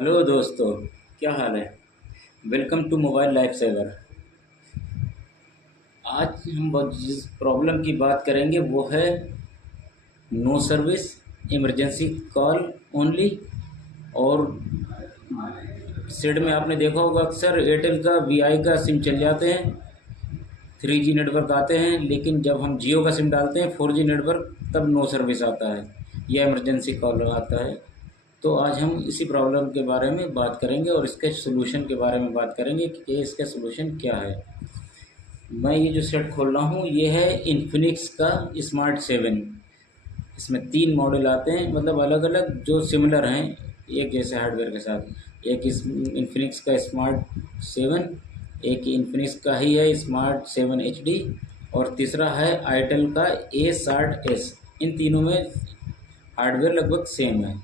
Hello दोस्तों, क्या हाल है। Welcome to mobile life saver. आज हम जिस प्रॉब्लम की बात करेंगे वो है no service, emergency call only. और सेड में आपने देखा होगा अक्सर एयरटेल का वीआई का सिम चल जाते हैं, 3G नेटवर्क आते हैं, लेकिन जब हम जियो का सिम डालते हैं 4G नेटवर्क तब नो सर्विस आता है या इमरजेंसी कॉल आता है। तो आज हम इसी प्रॉब्लम के बारे में बात करेंगे और इसके सलूशन के बारे में बात करेंगे कि इसका सलूशन क्या है। मैं ये जो सेट खोल रहा हूँ ये है इन्फिनिक्स का स्मार्ट 7। इसमें 3 मॉडल आते हैं, मतलब अलग अलग जो सिमिलर हैं एक जैसे हार्डवेयर के साथ। एक इस इन्फिनिक्स का स्मार्ट 7, एक इन्फिनिक्स का ही है स्मार्ट 7 HD, और तीसरा है आईटेल का A60s। इन तीनों में हार्डवेयर लगभग सेम है।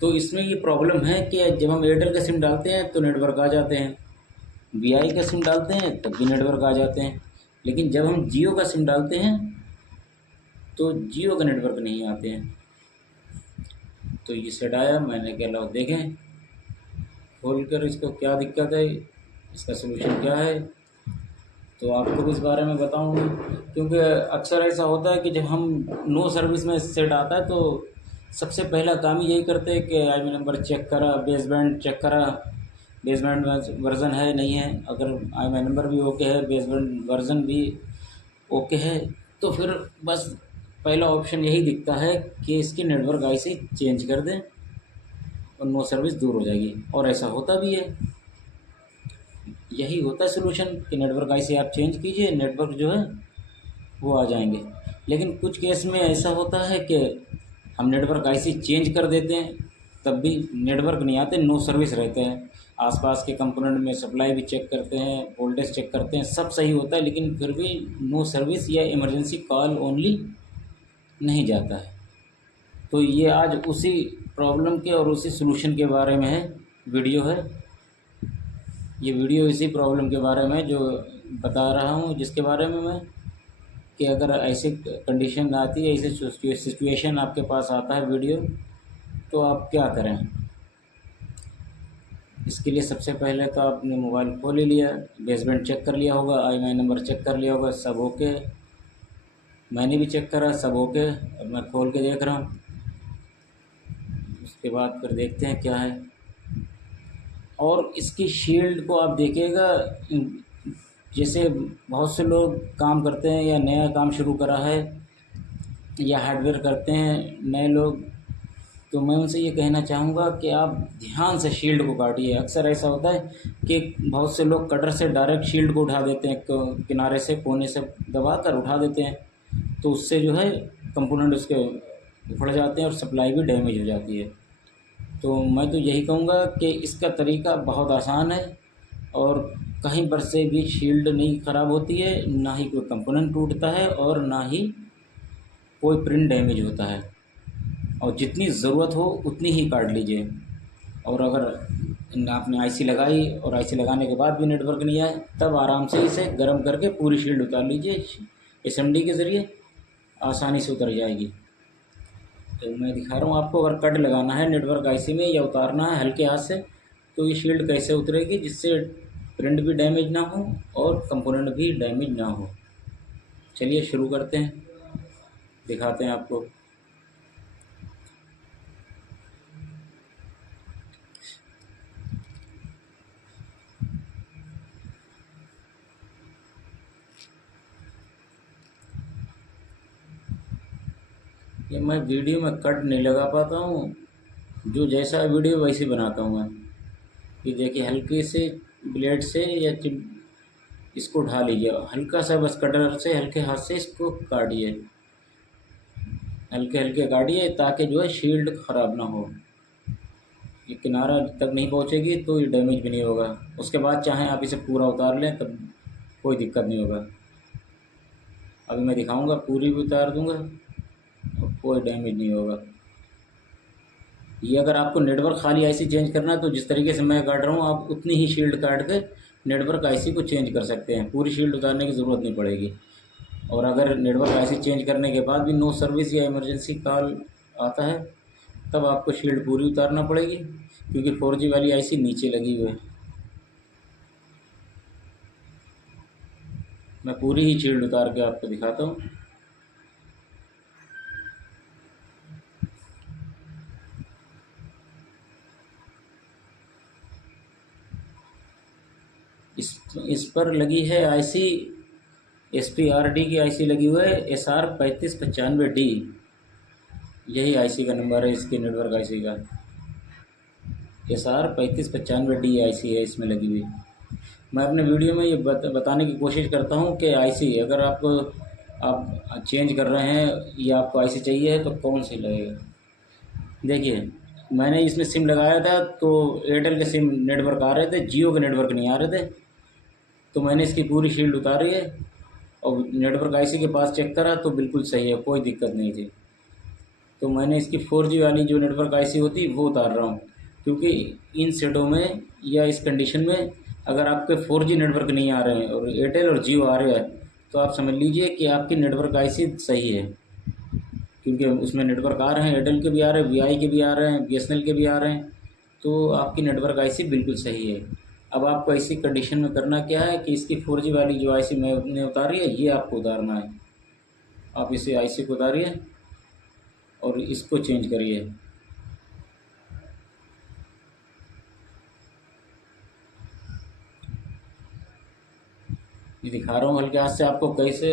तो इसमें ये प्रॉब्लम है कि जब हम एयरटेल का सिम डालते हैं तो नेटवर्क आ जाते हैं, वीआई का सिम डालते हैं तब भी नेटवर्क आ जाते हैं, लेकिन जब हम जियो का सिम डालते हैं तो जियो का नेटवर्क नहीं आते हैं। तो ये सेट आया, मैंने कहा लो देखें खोल कर इसको क्या दिक्कत है, इसका सलूशन क्या है। तो आपको भी इस बारे में बताऊंगा, क्योंकि अक्सर ऐसा होता है कि जब हम नो सर्विस में सेट आता है तो सबसे पहला काम ही यही करते हैं कि आई नंबर चेक करा, बेसबैंड चेक करा, बेसबैंड वर्ज़न है नहीं है। अगर आई नंबर भी ओके है, बेसबैंड वर्ज़न भी ओके है, तो फिर बस पहला ऑप्शन यही दिखता है कि इसकी नेटवर्क आईसी चेंज कर दें और नो सर्विस दूर हो जाएगी। और ऐसा होता भी है, यही होता है सलूशन कि नेटवर्क आईसी आप चेंज कीजिए, नेटवर्क जो है वो आ जाएंगे। लेकिन कुछ केस में ऐसा होता है कि हम नेटवर्क आईसी चेंज कर देते हैं तब भी नेटवर्क नहीं आते, नो सर्विस रहते हैं। आसपास के कंपोनेंट में सप्लाई भी चेक करते हैं, वोल्टेज चेक करते हैं, सब सही होता है, लेकिन फिर भी नो सर्विस या इमरजेंसी कॉल ओनली नहीं जाता है। तो ये आज उसी प्रॉब्लम के और उसी सलूशन के बारे में है वीडियो है। ये वीडियो इसी प्रॉब्लम के बारे में जो बता रहा हूँ, जिसके बारे में मैं कि अगर ऐसी कंडीशन आती है, ऐसे सिचुएशन आपके पास आता है वीडियो, तो आप क्या करें। इसके लिए सबसे पहले तो आपने मोबाइल खोल ही लिया, बेसबैंड चेक कर लिया होगा, IMEI नंबर चेक कर लिया होगा, सब ओके। मैंने भी चेक करा, सब ओके। अब मैं खोल के देख रहा हूँ, उसके बाद फिर देखते हैं क्या है। और इसकी शील्ड को आप देखिएगा, जैसे बहुत से लोग काम करते हैं या नया काम शुरू करा है या हार्डवेयर करते हैं नए लोग, तो मैं उनसे ये कहना चाहूँगा कि आप ध्यान से शील्ड को काटिए। अक्सर ऐसा होता है कि बहुत से लोग कटर से डायरेक्ट शील्ड को उठा देते हैं, किनारे से कोने से दबा कर उठा देते हैं, तो उससे जो है कंपोनेंट उसके उखड़ जाते हैं और सप्लाई भी डैमेज हो जाती है। तो मैं तो यही कहूँगा कि इसका तरीका बहुत आसान है, और कहीं पर से भी शील्ड नहीं ख़राब होती है, ना ही कोई कंपोनेंट टूटता है और ना ही कोई प्रिंट डैमेज होता है। और जितनी ज़रूरत हो उतनी ही काट लीजिए। और अगर आपने आईसी लगाई और आईसी लगाने के बाद भी नेटवर्क नहीं आए, तब आराम से इसे गर्म करके पूरी शील्ड उतार लीजिए, एसएमडी के ज़रिए आसानी से उतर जाएगी। तो मैं दिखा रहा हूँ आपको, अगर कट लगाना है नेटवर्क आईसी में या उतारना है हल्के हाथ से, तो ये शील्ड कैसे उतरेगी जिससे प्रिंट भी डैमेज ना हो और कंपोनेंट भी डैमेज ना हो। चलिए शुरू करते हैं, दिखाते हैं आपको। ये मैं वीडियो में कट नहीं लगा पाता हूँ, जो जैसा वीडियो वैसे बनाता हूँ मैं। ये देखिए हल्के से ब्लेड से या इसको उठा लीजिए, हल्का सा बस कटर से हल्के हाथ से इसको काटिए, हल्के हल्के काटिए ताकि जो है शील्ड ख़राब ना हो। ये किनारा तक नहीं पहुँचेगी तो ये डैमेज भी नहीं होगा। उसके बाद चाहें आप इसे पूरा उतार लें तब कोई दिक्कत नहीं होगा। अभी मैं दिखाऊंगा, पूरी भी उतार दूंगा और कोई डैमेज नहीं होगा। ये अगर आपको नेटवर्क खाली आईसी चेंज करना है तो जिस तरीके से मैं काट रहा हूँ आप उतनी ही शील्ड काट के नेटवर्क आईसी को चेंज कर सकते हैं, पूरी शील्ड उतारने की ज़रूरत नहीं पड़ेगी। और अगर नेटवर्क आईसी चेंज करने के बाद भी नो सर्विस या इमरजेंसी कॉल आता है, तब आपको शील्ड पूरी उतारना पड़ेगी। क्योंकि 4G वाली आईसी नीचे लगी हुई है। मैं पूरी ही शील्ड उतार के आपको दिखाता हूँ। इस पर लगी है आईसी, SPRD की आईसी लगी हुई है, SR3595D। यही आईसी का नंबर है इसके नेटवर्क आईसी का। SR3595D आईसी है इसमें लगी हुई। मैं अपने वीडियो में ये बताने की कोशिश करता हूँ कि आईसी अगर आप चेंज कर रहे हैं या आपको आईसी चाहिए है तो कौन सी लगेगा। देखिए, मैंने इसमें सिम लगाया था तो एयरटेल के सिम नेटवर्क आ रहे थे, जियो के नेटवर्क नहीं आ रहे थे। तो मैंने इसकी पूरी शील्ड उतारी है और नेटवर्क आईसी के पास चेक करा तो बिल्कुल सही है, कोई दिक्कत नहीं थी। तो मैंने इसकी 4G वाली जो नेटवर्क आईसी होती वो उतार रहा हूँ, क्योंकि इन सेटों में या इस कंडीशन में अगर आपके 4G नेटवर्क नहीं आ रहे हैं और एयरटेल और जियो आ रहे हैं तो आप समझ लीजिए कि आपकी नेटवर्क आईसी सही है, क्योंकि उसमें नेटवर्क आ रहे हैं, एयरटेल के भी आ रहे हैं, वीआई के भी आ रहे हैं, BSNL के भी आ रहे हैं। तो आपकी नेटवर्क आईसी बिल्कुल सही है। अब आपको ऐसी कंडीशन में करना क्या है कि इसकी 4G वाली जो आईसी मैंने उतारी है ये आपको उतारना है। आप इसे आईसी को उतारिए और इसको चेंज करिए। ये दिखा रहा हूँ हल्के हाथ से आपको, कैसे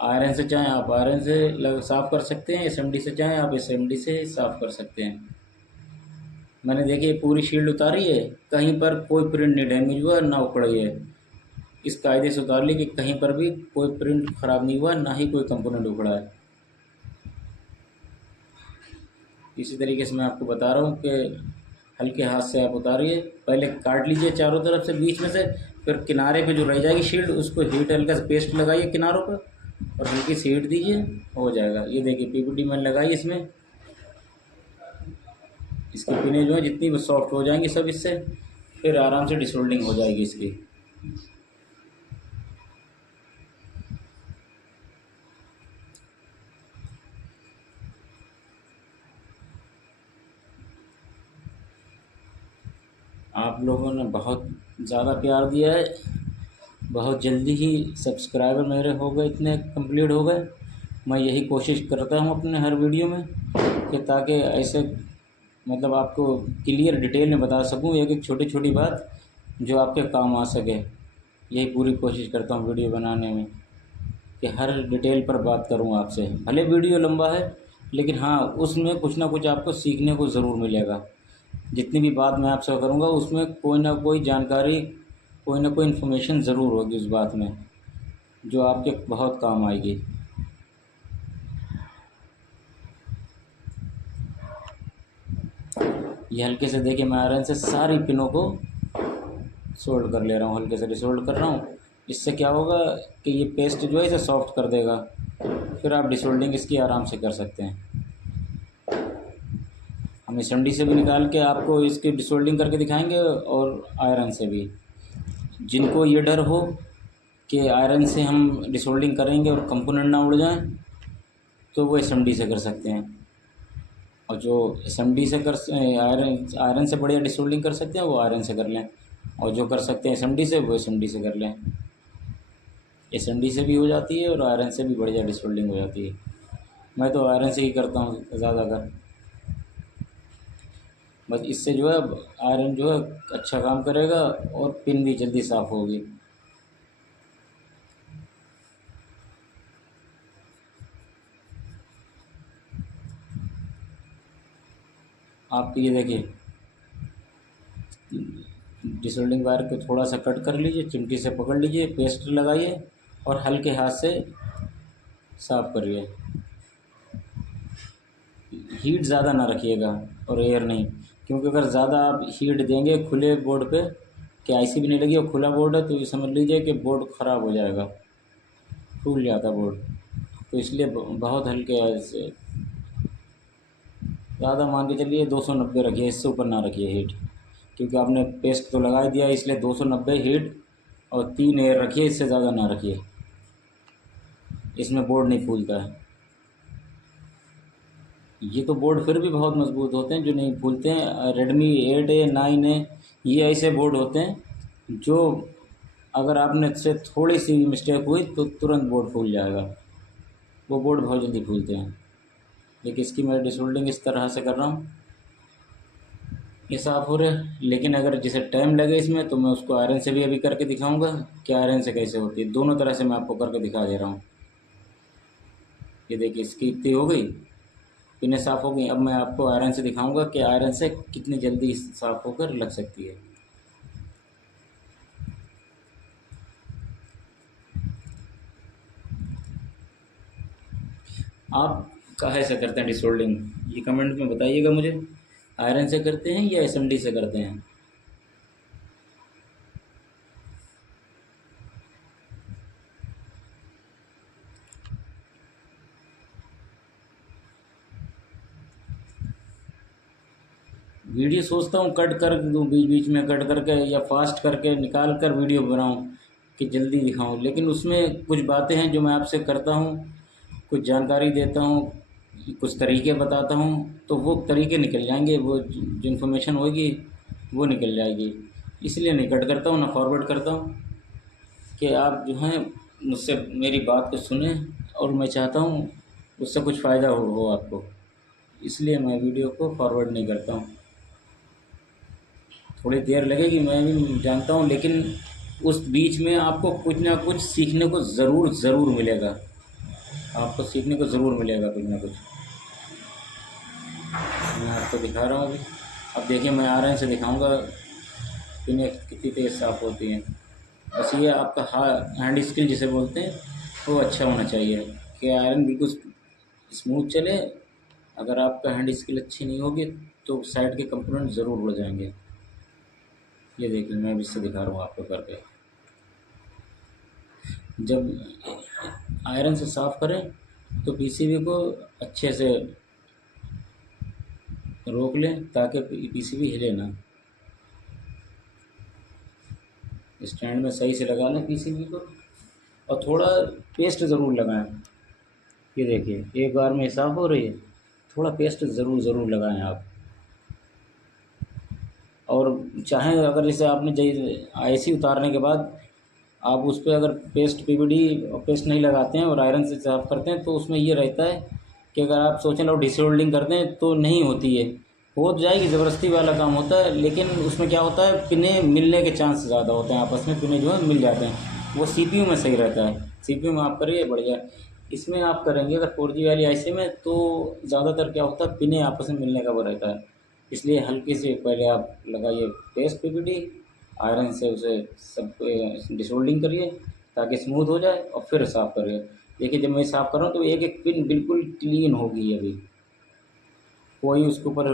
आयरन से चाहें आप आयरन से साफ़ कर सकते हैं, SMD से चाहें आप SMD से साफ़ कर सकते हैं। मैंने देखिए पूरी शील्ड उतारी है, कहीं पर कोई प्रिंट नहीं डैमेज हुआ ना उखड़ी है। इस कायदे से उतार ली कि कहीं पर भी कोई प्रिंट ख़राब नहीं हुआ, ना ही कोई कंपोनेंट उखड़ा है। इसी तरीके से मैं आपको बता रहा हूँ कि हल्के हाथ से आप उतारिए, पहले काट लीजिए चारों तरफ से, बीच में से, फिर किनारे पे जो रह जाएगी शील्ड उसको हीट हल्का सा पेस्ट लगाइए किनारों पर और हल्की सी हीट दीजिए, हो जाएगा। ये देखिए PVD मैंने लगाई इसमें, इसकी पिनें जो है जितनी सॉफ्ट हो जाएंगी सब इससे, फिर आराम से डिसोल्डिंग हो जाएगी इसकी। आप लोगों ने बहुत ज़्यादा प्यार दिया है, बहुत जल्दी ही सब्सक्राइबर मेरे हो गए, इतने कंप्लीट हो गए। मैं यही कोशिश करता हूँ अपने हर वीडियो में कि ताकि ऐसे मतलब आपको क्लियर डिटेल में बता सकूँ एक एक छोटी छोटी बात जो आपके काम आ सके। यही पूरी कोशिश करता हूँ वीडियो बनाने में कि हर डिटेल पर बात करूँ आपसे। भले वीडियो लंबा है लेकिन हाँ, उसमें कुछ ना कुछ आपको सीखने को ज़रूर मिलेगा। जितनी भी बात मैं आपसे करूँगा उसमें कोई ना कोई जानकारी, कोई ना कोई इन्फॉर्मेशन ज़रूर होगी उस बात में जो आपके बहुत काम आएगी। ये हल्के से देखिए मैं आयरन से सारी पिनों को सोल्ड कर ले रहा हूँ, हल्के से डिसोल्ड कर रहा हूँ। इससे क्या होगा कि ये पेस्ट जो है इसे सॉफ्ट कर देगा, फिर आप डिसोल्डिंग इसकी आराम से कर सकते हैं। हम SMD से भी निकाल के आपको इसकी डिसोल्डिंग करके दिखाएंगे और आयरन से भी। जिनको ये डर हो कि आयरन से हम डिसोल्डिंग करेंगे और कंपोनेंट ना उड़ जाएं तो वो SMD से कर सकते हैं, और जो SMD से आयरन से बढ़िया डिसोल्डिंग कर सकते हैं वो आयरन से कर लें, और जो कर सकते हैं SMD से वो SMD से कर लें। SMD से भी हो जाती है और आयरन से भी बढ़िया डिसोल्डिंग हो जाती है। मैं तो आयरन से ही करता हूँ ज़्यादातर, बस इससे जो है आयरन जो है अच्छा काम करेगा और पिन भी जल्दी साफ़ होगी। आप ये देखिए डिसोल्डिंग वायर को थोड़ा सा कट कर लीजिए, चिमटी से पकड़ लीजिए, पेस्ट लगाइए और हल्के हाथ से साफ़ करिए। हीट ज़्यादा ना रखिएगा और एयर नहीं, क्योंकि अगर ज़्यादा आप हीट देंगे खुले बोर्ड पे कि आईसी भी नहीं लगी और खुला बोर्ड है तो ये समझ लीजिए कि बोर्ड ख़राब हो जाएगा, फूल जाता बोर्ड। तो इसलिए बहुत हल्के से, ज़्यादा मान के चलिए 290 रखिए, इससे ऊपर ना रखिए हीट, क्योंकि आपने पेस्ट तो लगा दिया इसलिए 290 हीट और 3 एयर रखिए, इससे ज़्यादा ना रखिए, इसमें बोर्ड नहीं फूलता है। ये तो बोर्ड फिर भी बहुत मज़बूत होते हैं, जो नहीं फूलते हैं। रेडमी 8 है, 9 है, ये ऐसे बोर्ड होते हैं जो अगर आपने से थोड़ी सी भी मिस्टेक हुई तो तुरंत बोर्ड फूल जाएगा। वो बोर्ड बहुत जल्दी फूलते हैं। देखिए इसकी मैं डिसोल्डिंग इस तरह से कर रहा हूँ, ये साफ़ हो रहा है। लेकिन अगर जिसे टाइम लगे इसमें तो मैं उसको आयरन से भी अभी करके दिखाऊंगा कि आयरन से कैसे होती है। दोनों तरह से मैं आपको करके दिखा दे रहा हूँ। ये देखिए इसकी इतनी हो गई, पिनें साफ़ हो गई। अब मैं आपको आयरन से दिखाऊंगा कि आयरन से कितनी जल्दी साफ़ होकर लग सकती है। आप कहाँ से करते हैं डिसोल्डिंग, ये कमेंट में बताइएगा मुझे। आयरन से करते हैं या एसएमडी से करते हैं? वीडियो सोचता हूँ कट कर दूँ, बीच बीच में कट करके या फास्ट करके निकाल कर वीडियो बनाऊँ कि जल्दी दिखाऊँ, लेकिन उसमें कुछ बातें हैं जो मैं आपसे करता हूँ, कुछ जानकारी देता हूँ, कुछ तरीके बताता हूँ, तो वो तरीके निकल जाएंगे, वो जो इन्फॉर्मेशन होगी वो निकल जाएगी। इसलिए नहीं कट करता हूँ ना फॉरवर्ड करता हूँ कि आप जो हैं मुझसे मेरी बात को सुने, और मैं चाहता हूँ उससे कुछ फ़ायदा हो आपको, इसलिए मैं वीडियो को फॉरवर्ड नहीं करता हूँ। थोड़ी देर लगेगी मैं भी जानता हूँ, लेकिन उस बीच में आपको कुछ ना कुछ सीखने को ज़रूर मिलेगा। आपको सीखने को ज़रूर मिलेगा कुछ ना कुछ। मैं आपको दिखा रहा हूँ अभी। अब देखिए मैं आयरन से दिखाऊंगा पिनें कितनी तेज़ साफ़ होती हैं। बस ये आपका हैंड स्किल जिसे बोलते हैं वो अच्छा होना चाहिए कि आयरन बिल्कुल स्मूथ चले। अगर आपका हैंड स्किल अच्छी नहीं होगी तो साइड के कंपोनेंट ज़रूर उड़ जाएंगे। ये देखिए मैं भी इससे दिखा रहा हूँ आपको करके। जब आयरन से साफ़ करें तो पीसीबी को अच्छे से रोक लें ताकि पीसीबी हिले ना। स्टैंड में सही से लगा लें पीसीबी को, और थोड़ा पेस्ट ज़रूर लगाएं। ये देखिए एक बार में साफ़ हो रही है, थोड़ा पेस्ट ज़रूर लगाएं आप। और चाहें अगर जैसे आपने आईसी उतारने के बाद आप उस पर अगर पेस्ट पीवीडी पेस्ट नहीं लगाते हैं और आयरन से साफ़ करते हैं तो उसमें ये रहता है कि अगर आप सोचें लो डिसोल्डिंग करते हैं तो नहीं होती है, हो तो जाएगी, ज़बरदस्ती वाला काम होता है। लेकिन उसमें क्या होता है, पिनें मिलने के चांस ज़्यादा होते हैं, आपस में पिनें जो है मिल जाते हैं। वो सीपीयू में सही रहता है, सीपीयू में आप करिए बढ़िया। इसमें आप करेंगे अगर 4G वाली आईसी में तो ज़्यादातर क्या होता है, पिनें आपस में मिलने का वो रहता है। इसलिए हल्की सी पहले आप लगाइए पेस्ट पीवीडी, आयरन से उसे सब डिसोल्डिंग करिए ताकि स्मूथ हो जाए, और फिर साफ़ करिए। देखिए जब मैं साफ़ कर रहा हूँ तो एक एक पिन बिल्कुल क्लीन होगी अभी, कोई उसके ऊपर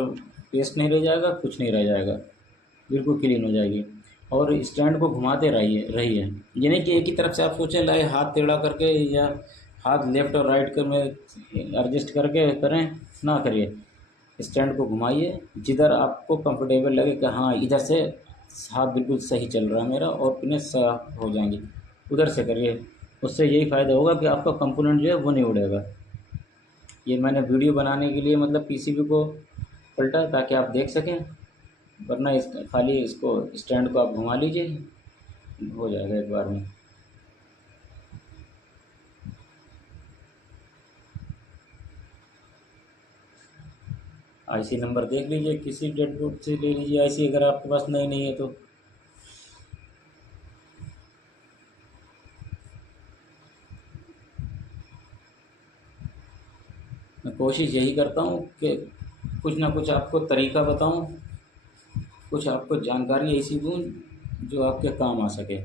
पेस्ट नहीं रह जाएगा, कुछ नहीं रह जाएगा, बिल्कुल क्लीन हो जाएगी। और स्टैंड को घुमाते रहिए रहिए, ये नहीं कि एक ही तरफ से आप सोचें लाए हाथ टेढ़ा करके या हाथ लेफ़्ट और राइट कर में एडजस्ट करके करें, ना करिए। स्टैंड को घुमाइए जिधर आपको कंफर्टेबल लगे कि हाँ इधर से हाथ बिल्कुल सही चल रहा है मेरा और पिनें साफ हो जाएंगी, उधर से करिए। उससे यही फ़ायदा होगा कि आपका कंपोनेंट जो है वो नहीं उड़ेगा। ये मैंने वीडियो बनाने के लिए मतलब पीसीबी को पलटा ताकि आप देख सकें, वरना इस खाली इसको स्टैंड को आप घुमा लीजिए, हो जाएगा एक बार में। आईसी नंबर देख लीजिए, किसी डेड बोर्ड से ले लीजिए आईसी अगर आपके पास नई नहीं है तो। मैं कोशिश यही करता हूँ कि कुछ ना कुछ आपको तरीका बताऊँ, कुछ आपको जानकारी ऐसी दूँ जो आपके काम आ सके।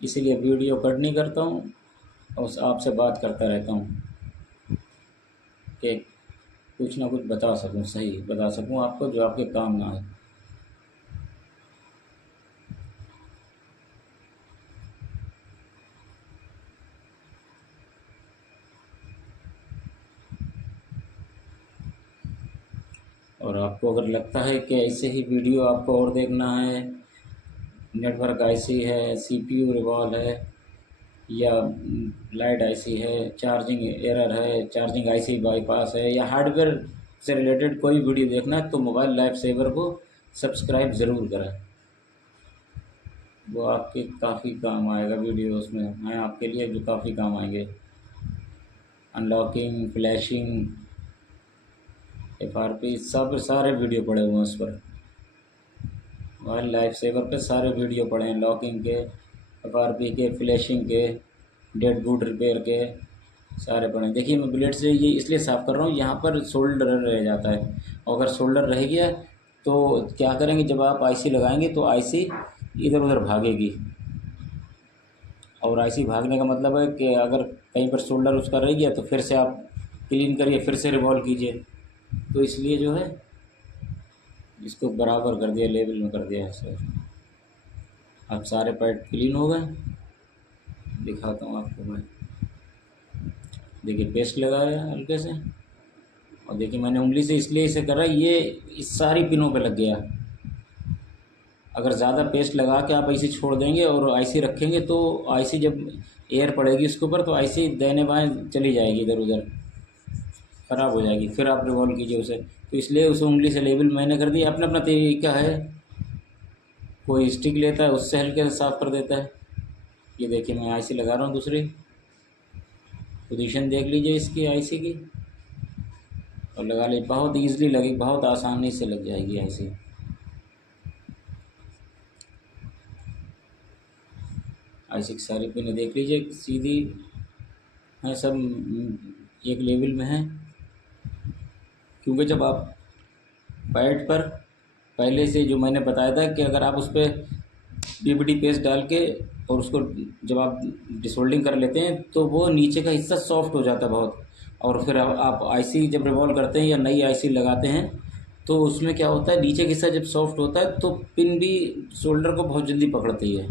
इसीलिए वीडियो कट नहीं करता हूँ और आपसे बात करता रहता हूँ कि कुछ ना कुछ बता सकूँ, सही बता सकूँ आपको जो आपके काम ना आए। और आपको अगर लगता है कि ऐसे ही वीडियो आपको और देखना है, नेटवर्क आईसी है, सीपीयू रिवॉल्व है, या लाइट आईसी है, चार्जिंग एरर है, चार्जिंग आईसी बाईपास है, या हार्डवेयर से रिलेटेड कोई वीडियो देखना है तो मोबाइल लाइफ सेवर को सब्सक्राइब ज़रूर करें। वो आपके काफ़ी काम आएगा, वीडियो उसमें हैं आपके लिए जो काफ़ी काम आएंगे। अनलॉकिंग, फ्लैशिंग, एफआरपी, सब सारे वीडियो पड़े हुए हैं उस पर। मोबाइल लाइफ सेवर पे सारे वीडियो पड़े हैं, लॉकिंग के, एफआरपी के, फ्लैशिंग के, डेड बूट रिपेयर के, सारे पड़े हैं। देखिए मैं ब्लेड से ये इसलिए साफ़ कर रहा हूँ, यहाँ पर सोल्डर रह जाता है, और अगर सोल्डर रह गया तो क्या करेंगे, जब आप आईसी लगाएंगे तो आईसी इधर उधर भागेगी, और आईसी भागने का मतलब है कि अगर कहीं पर सोल्डर उसका रह गया तो फिर से आप क्लीन करिए, फिर से रिवॉल्व कीजिए। तो इसलिए जो है इसको बराबर कर दिया, लेवल में कर दिया है सर। अब सारे पैड क्लीन हो गए, दिखाता हूँ आपको मैं। देखिए पेस्ट लगाया हल्के से, और देखिए मैंने उंगली से इसलिए इसे करा, ये इस सारी पिनों पे लग गया। अगर ज़्यादा पेस्ट लगा के आप आईसी छोड़ देंगे और आईसी रखेंगे तो आईसी जब एयर पड़ेगी उसके ऊपर तो आईसी दाहिने बाएं चली जाएगी, इधर उधर ख़राब हो जाएगी, फिर आप रिवॉल्व कीजिए उसे। तो इसलिए उसे उंगली से लेवल मैंने कर दिया। अपना अपना तरीका है, कोई स्टिक लेता है उससे हल्के से साफ़ कर देता है। ये देखिए मैं आईसी लगा रहा हूँ, दूसरी पोजीशन देख लीजिए इसकी आईसी की, और लगा ली। बहुत ईज़िली लगी, बहुत आसानी से लग जाएगी आईसी। आईसी की सारी पिनें देख लीजिए, सीधी है, सब एक लेवल में है। क्योंकि जब आप पैड पर पहले से जो मैंने बताया था कि अगर आप उस पर पीवीडी पेस्ट डाल के और उसको जब आप डिसोल्डिंग कर लेते हैं तो वो नीचे का हिस्सा सॉफ्ट हो जाता है बहुत, और फिर आप आईसी जब रिवॉल्व करते हैं या नई आईसी लगाते हैं तो उसमें क्या होता है, नीचे का हिस्सा जब सॉफ्ट होता है तो पिन भी शोल्डर को बहुत जल्दी पकड़ती है,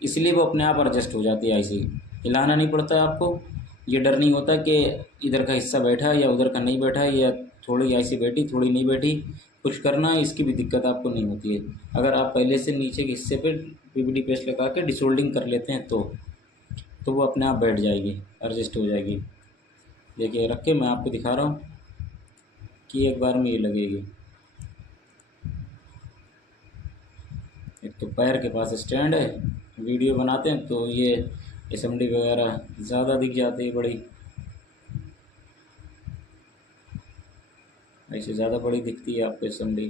इसलिए वो अपने आप एडजस्ट हो जाती है आईसी। हिलाना नहीं पड़ता है आपको, ये डर नहीं होता कि इधर का हिस्सा बैठा या उधर का नहीं बैठा, या थोड़ी आईसी बैठी थोड़ी नहीं बैठी, कुछ करना है इसकी भी दिक्कत आपको नहीं होती है। अगर आप पहले से नीचे के हिस्से पे पीवीडी पेस्ट लगा के डिसोल्डिंग कर लेते हैं तो वो अपने आप बैठ जाएगी, एडजस्ट हो जाएगी। देखिए रख के मैं आपको दिखा रहा हूँ कि एक बार में ये लगेगी। एक तो पैर के पास स्टैंड है, वीडियो बनाते हैं तो ये एसएमडी वगैरह ज़्यादा दिख जाती है, बड़ी ऐसे ज़्यादा बड़ी दिखती है आपको एसएमडी।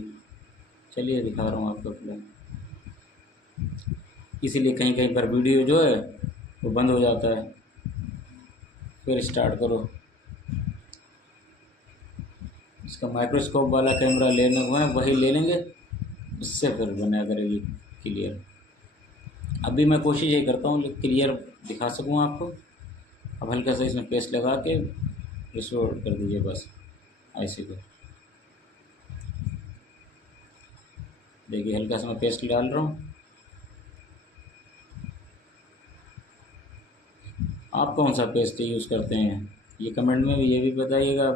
चलिए दिखा रहा हूँ आपको फिलहाल, इसीलिए कहीं कहीं पर वीडियो जो है वो बंद हो जाता है, फिर स्टार्ट करो। इसका माइक्रोस्कोप वाला कैमरा लेने हुआ है, वही ले लेंगे, उससे फिर बना करेगी क्लियर। अभी मैं कोशिश यही करता हूँ क्लियर दिखा सकूँ आपको। अब हल्का सा इसमें पेस्ट लगा के रिस्टोर कर दीजिए बस आईसी को। देखिए हल्का सा मैं पेस्ट डाल रहा हूँ। आप कौन सा पेस्ट यूज़ करते हैं ये कमेंट में भी ये भी बताइएगा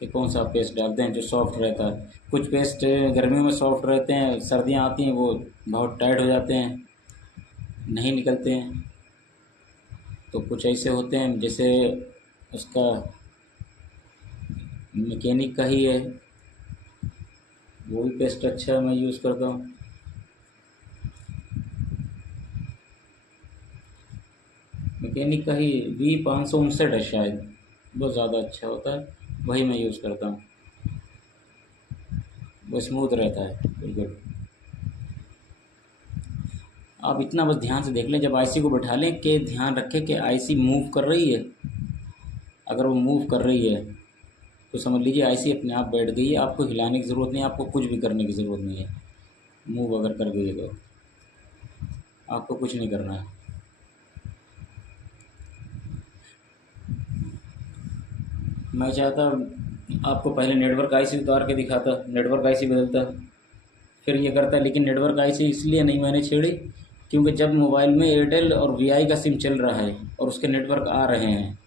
कि कौन सा पेस्ट डालते हैं जो सॉफ्ट रहता है। कुछ पेस्ट गर्मियों में सॉफ्ट रहते हैं, सर्दियाँ आती हैं वो बहुत टाइट हो जाते हैं, नहीं निकलते हैं। तो कुछ ऐसे होते हैं जैसे उसका मैकेनिक का ही है, वो भी पेस्ट अच्छा मैं यूज़ करता हूँ। मैकेनिक का ही V559 है शायद, बहुत ज़्यादा अच्छा होता है, वही मैं यूज़ करता हूँ, वो स्मूथ रहता है बिल्कुल। आप इतना बस ध्यान से देख लें, जब आईसी को बैठा लें कि ध्यान रखें कि आईसी मूव कर रही है। अगर वो मूव कर रही है तो समझ लीजिए आईसी अपने आप बैठ गई है, आपको हिलाने की ज़रूरत नहीं है, आपको कुछ भी करने की ज़रूरत नहीं है। मूव अगर कर गई है तो आपको कुछ नहीं करना है। मैं चाहता आपको पहले नेटवर्क आईसी उतार के दिखाता, नेटवर्क आईसी बदलता, फिर ये करता, लेकिन नेटवर्क आईसी इसलिए नहीं मैंने छेड़ी क्योंकि जब मोबाइल में एयरटेल और वीआई का सिम चल रहा है और उसके नेटवर्क आ रहे हैं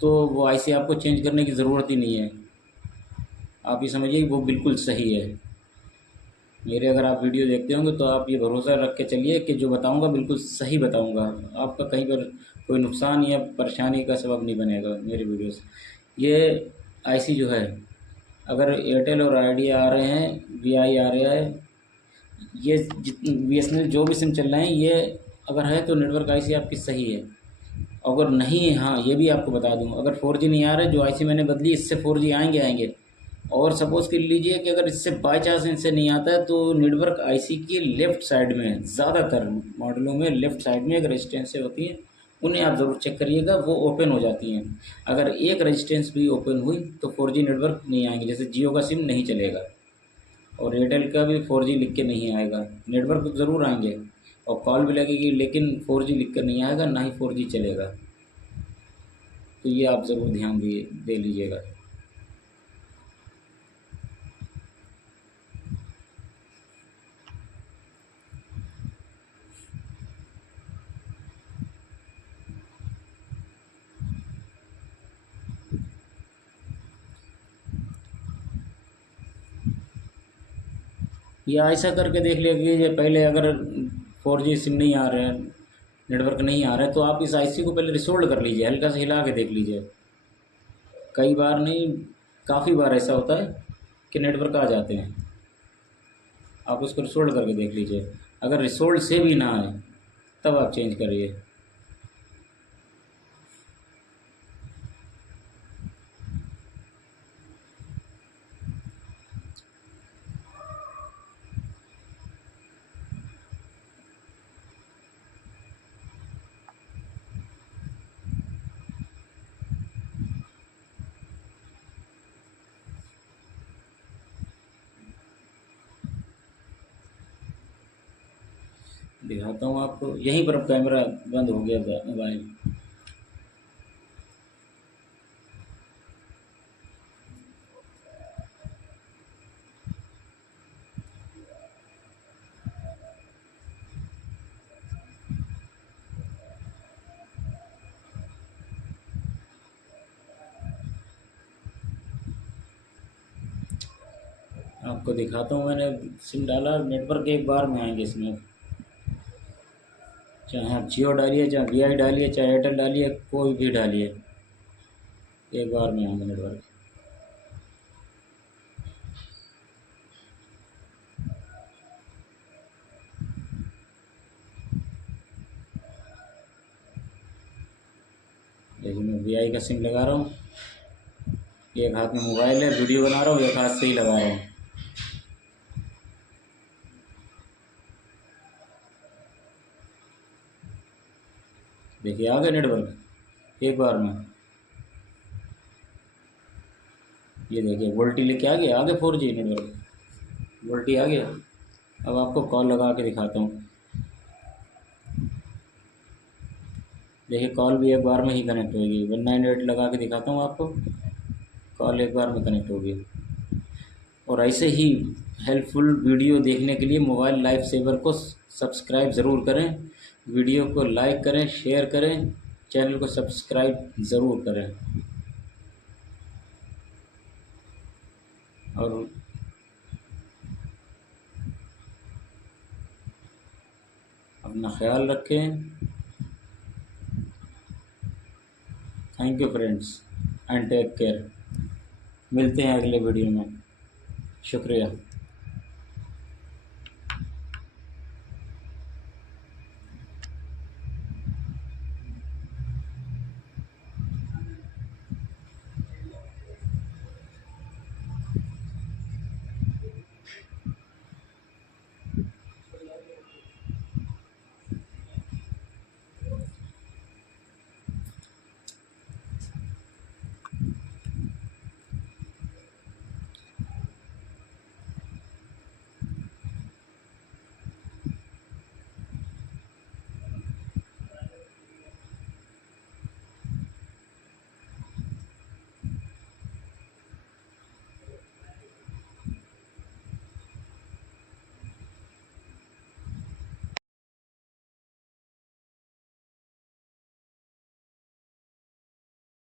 तो वो आईसी आपको चेंज करने की ज़रूरत ही नहीं है। आप ये समझिए वो बिल्कुल सही है। मेरे अगर आप वीडियो देखते होंगे तो आप ये भरोसा रख के चलिए कि जो बताऊंगा बिल्कुल सही बताऊंगा। आपका कहीं पर कोई नुकसान या परेशानी का सबब नहीं बनेगा मेरे वीडियो से। ये आईसी जो है, अगर एयरटेल और आइडिया आ रहे हैं, वीआई आ रहा है, ये बीएसएनएल जो भी सिम चल रहे हैं, ये अगर है तो नेटवर्क आईसी आपकी सही है। अगर नहीं है, हाँ ये भी आपको बता दूँ, अगर 4G नहीं आ रहा है, जो आईसी मैंने बदली इससे 4G आएंगे। और सपोज़ कर लीजिए कि अगर इससे बाई चांस इनसे नहीं आता है तो नेटवर्क आईसी की लेफ़्ट साइड में, ज़्यादातर मॉडलों में लेफ़्ट साइड में एक रेजिस्टेंसें होती हैं, उन्हें आप ज़रूर चेक करिएगा, वो ओपन हो जाती हैं। अगर एक रेजिस्टेंस भी ओपन हुई तो 4G नेटवर्क नहीं आएंगे। जैसे जियो का सिम नहीं चलेगा और एयरटेल का भी 4G लिख के नहीं आएगा। नेटवर्क ज़रूर आएंगे और कॉल भी लगेगी, लेकिन 4G लिख कर नहीं आएगा, ना ही 4G चलेगा। तो ये आप ज़रूर ध्यान दे लीजिएगा। या ऐसा करके देख लीजिए, पहले अगर 4G सिम नहीं आ रहा है, नेटवर्क नहीं आ रहा है, तो आप इस आईसी को पहले रिसोल्ड कर लीजिए, हल्का सा हिला के देख लीजिए। कई बार नहीं, काफ़ी बार ऐसा होता है कि नेटवर्क आ जाते हैं। आप उसको रिसोल्ड करके देख लीजिए। अगर रिसोल्ड से भी ना आए तब आप चेंज करिए। दिखाता हूँ आपको, यहीं पर कैमरा बंद हो गया था मोबाइल। आपको दिखाता हूँ, मैंने सिम डाला, नेटवर्क एक बार में आएंगे इसमें। चाहे आप जियो डालिए, चाहे वीआई डालिए, चाहे एयरटेल डालिए, कोई भी डालिए, एक बार में आएंगे नेटवर्क। देखिए मैं वीआई का सिम लगा रहा हूँ, एक हाथ में मोबाइल है, वीडियो बना रहा हूँ, एक हाथ से ही लगा रहा हूँ। देखिए आ गया नेटवर्क एक बार में। ये देखिए वोल्टी लेके आ गया 4G नेटवर्क, वोल्टी आ गया। अब आपको कॉल लगा के दिखाता हूँ। देखिए कॉल भी एक बार में ही कनेक्ट होगी। 198 लगा के दिखाता हूँ आपको, कॉल एक बार में कनेक्ट होगी। और ऐसे ही हेल्पफुल वीडियो देखने के लिए मोबाइल लाइफ सेवर को सब्सक्राइब ज़रूर करें, वीडियो को लाइक करें, शेयर करें, चैनल को सब्सक्राइब ज़रूर करें। और अपना ख्याल रखें। Thank you friends and take care. मिलते हैं अगले वीडियो में। शुक्रिया।